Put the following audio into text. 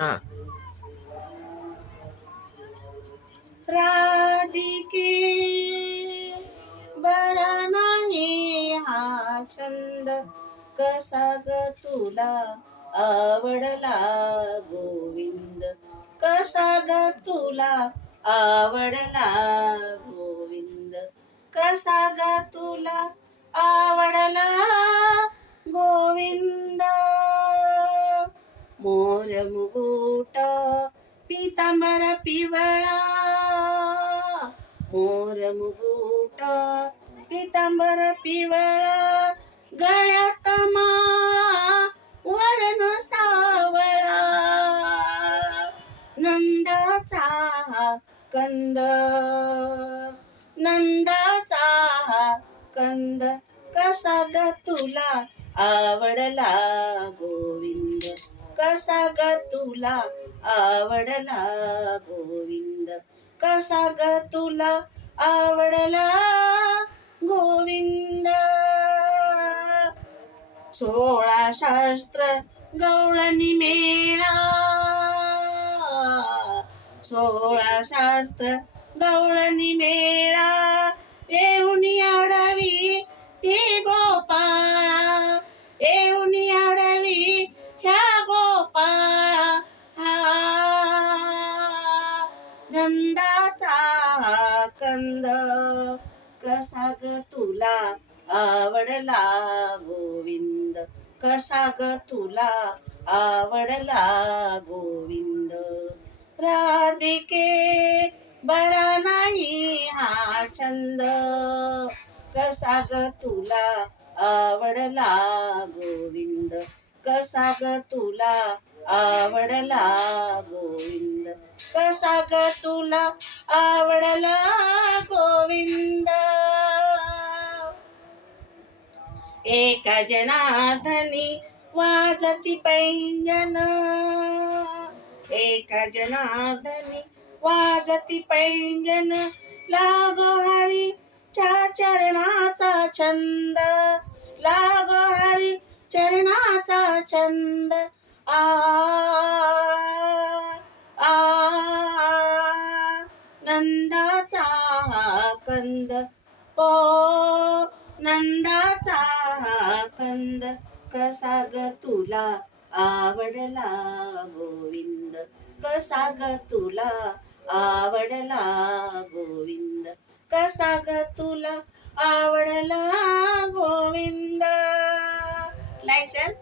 हा. राधिके बरा नाही हा छंद, कसा ग तुला आवडला गोविंद, कसा ग तुला आवडला गोविंद, कसा ग तुला आवडला गोविंद. मोर मुकुट पितांबर पिवळा, मोर मुकुट पितांबर पिवळा, गळ्यात माळा वरण सावळा, नंदाचा कंद, नंदाचा कंद, कसा ग तुला आवडला गोविंद, कसा ग तुला आवडला गोविंद, कसा ग तुला आवडला गोविंद. 16 शास्त्र गवळणी मेळा, 16 शास्त्र गवळणी मेळा, येऊन आडवी ती गोपाळा, येऊन आडवी ह्या गोपाळा, हा नंदाचा कंद, कसा ग तुला आवडला गोविंद, कसा ग तुला आवडला गोविंद. राधिके बरा नाही हा छंद, कसा ग तुला आवडला गोविंद, कसा ग तुला आवडला गोविंद, कसा ग तुला आवडला गोविंद. एका जनार्दनी वाजती पैंजन, एका जनार्दनी वाजती पैंजन, लागो हरीच्या चरणाचा छंद, लागो हरी चरणाचा छंद. आ आ नंदाचा कंद, ओ नंदाचा कंद, कसा ग तुला आवडला गोविंद, कसा ग तुला आवडला गोविंद, कसा ग तुला आवडला गोविंद. Like this?